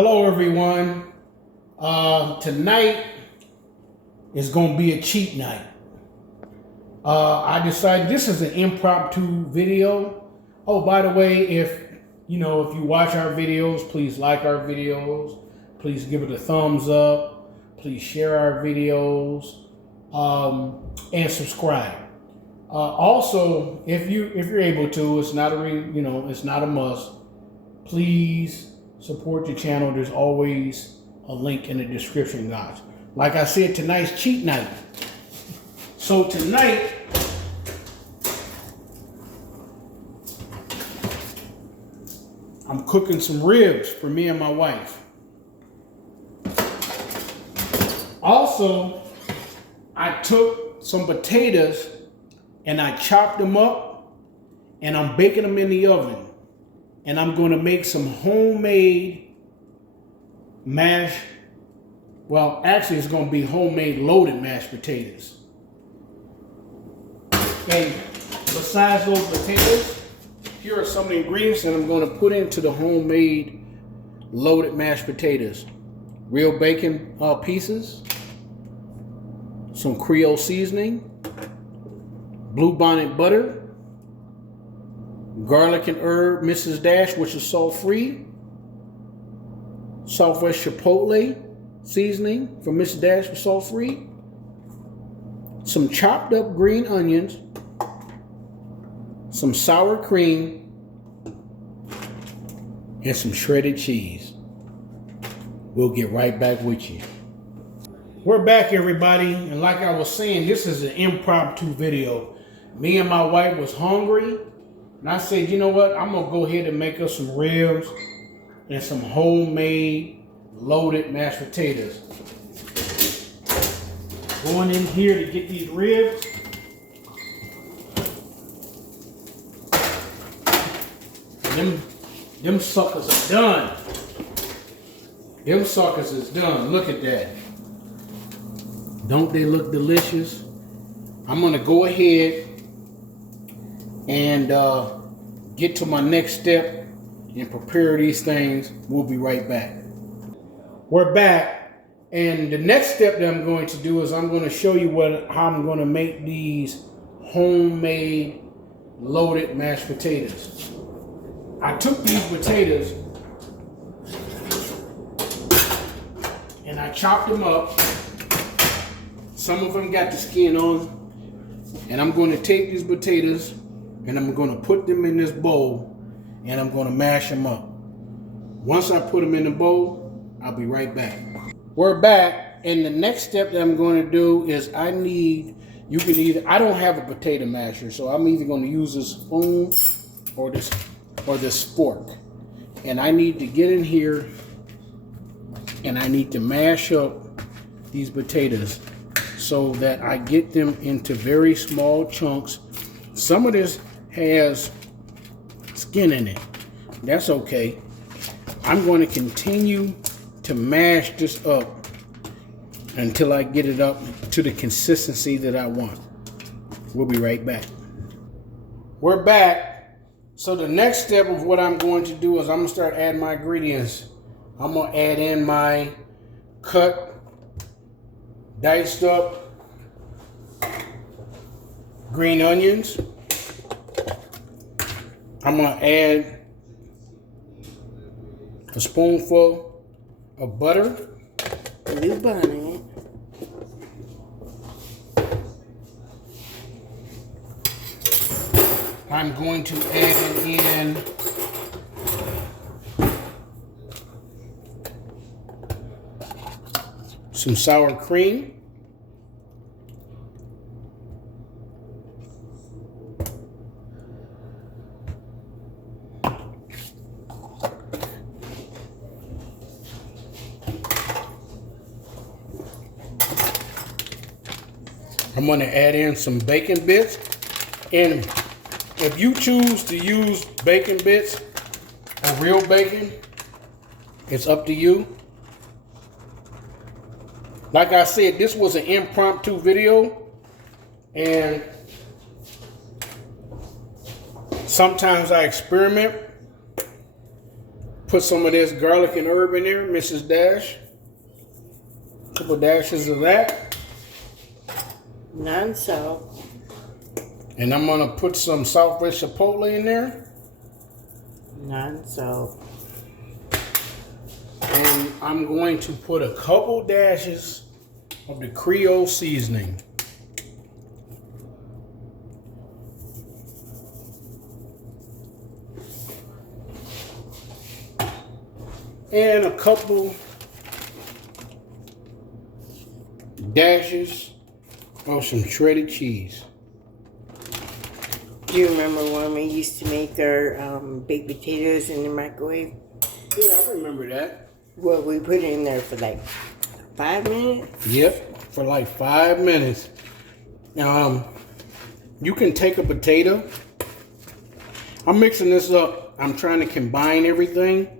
Hello everyone. Tonight is going to be a cheat night. I decided this is an impromptu video. Oh, by the way, if you watch our videos, please like our videos. Please give it a thumbs up. Please share our videos and subscribe. Also, if you're able to, it's not it's not a must. Please support the channel. There's always a link in the description, guys. Like I said, tonight's cheat night. So tonight, I'm cooking some ribs for me and my wife. Also, I took some potatoes and I chopped them up and I'm baking them in the oven. And I'm going to make some homemade mashed, well, actually it's going to be homemade loaded mashed potatoes. And besides those potatoes, here are some of the ingredients that I'm going to put into the homemade loaded mashed potatoes. Real bacon pieces, some Creole seasoning, bluebonnet butter, garlic and herb Mrs. Dash, which is salt-free, Southwest Chipotle seasoning from Mrs. Dash, with salt-free, some chopped up green onions, some sour cream, and some shredded cheese. We'll get right back with you. We're back, everybody, and like I was saying, this is an impromptu video. Me and my wife was hungry. And I said, you know what? I'm going to go ahead and make us some ribs and some homemade loaded mashed potatoes. Going in here to get these ribs. And them suckers are done. Them suckers is done. Look at that. Don't they look delicious? I'm going to go ahead and get to my next step and prepare these things. We'll be right back. We're back, and the next step that I'm going to do is I'm going to show you how I'm going to make these homemade loaded mashed potatoes. I took these potatoes and I chopped them up. Some of them got the skin on, and I'm going to take these potatoes and I'm going to put them in this bowl and I'm going to mash them up. Once I put them in the bowl, I'll be right back. We're back, and the next step that I'm going to do is I don't have a potato masher, so I'm either going to use this spoon or this fork. And I need to get in here and I need to mash up these potatoes so that I get them into very small chunks. Some of this has skin in it. That's okay. I'm going to continue to mash this up until I get it up to the consistency that I want. We'll be right back. We're back. So the next step of what I'm going to do is I'm going to start adding my ingredients. I'm going to add in my cut, diced up green onions. I'm going to add a spoonful of butter. I'm going to add in some sour cream. I'm going to add in some bacon bits, and if you choose to use bacon bits or real bacon, it's up to you. Like I said, this was an impromptu video, and sometimes I experiment. Put some of this garlic and herb in there, Mrs. Dash. A couple dashes of that. Non-salt. And I'm gonna put some Southwest Chipotle in there. Non-salt. And I'm going to put a couple dashes of the Creole seasoning. And a couple dashes of some shredded cheese. Do you remember when we used to make our baked potatoes in the microwave? Yeah, I remember that. Well, we put it in there for like 5 minutes. Yep, for like 5 minutes. You can take a potato. I'm mixing this up. I'm trying to combine everything.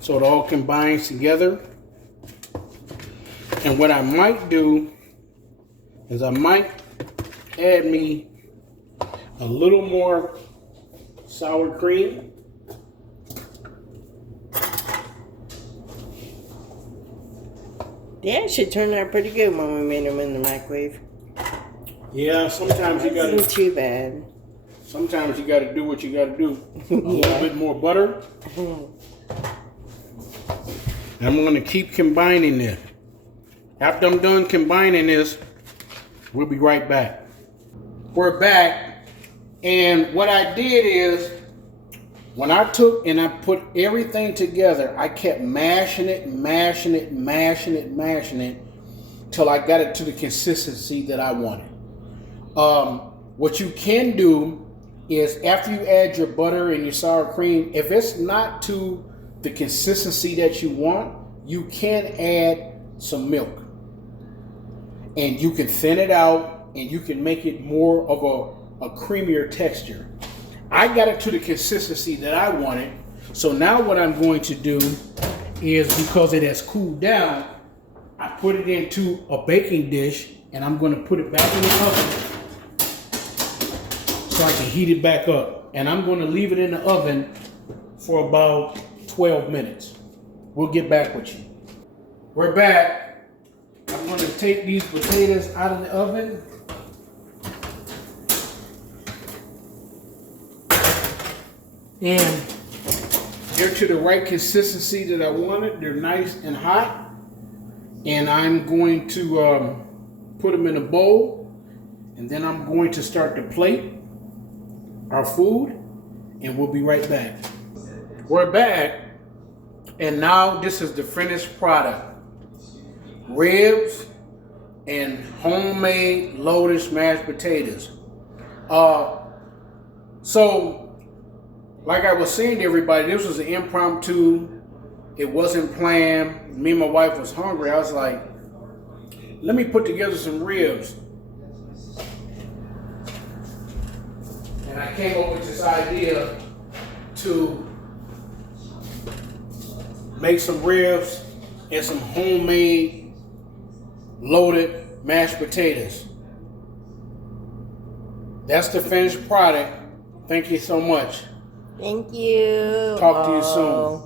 So it all combines together. And what I might do is I might add me a little more sour cream. Yeah, it should turn out pretty good when we made them in the microwave. Yeah, sometimes you gotta. Wasn't too bad. Sometimes you gotta do what you gotta do. A little bit more butter. And I'm gonna keep combining this. After I'm done combining this, we'll be right back. We're back, and what I did is, when I took and I put everything together, I kept mashing it, till I got it to the consistency that I wanted. What you can do is, after you add your butter and your sour cream, if it's not to the consistency that you want, you can add some milk. And you can thin it out, and you can make it more of a creamier texture. I got it to the consistency that I wanted. So now what I'm going to do is, because it has cooled down, I put it into a baking dish, and I'm going to put it back in the oven so I can heat it back up. And I'm going to leave it in the oven for about 12 minutes. We'll get back with you. We're back. I'm going to take these potatoes out of the oven. And they're to the right consistency that I wanted. They're nice and hot. And I'm going to put them in a bowl. And then I'm going to start to plate our food. And we'll be right back. We're back. And now this is the finished product. Ribs and homemade lotus mashed potatoes. So, like I was saying to everybody, this was an impromptu. It wasn't planned. Me and my wife was hungry. I was like, let me put together some ribs. And I came up with this idea to make some ribs and some homemade loaded mashed potatoes. That's the finished product. Thank you so much. Thank you. Talk to you soon.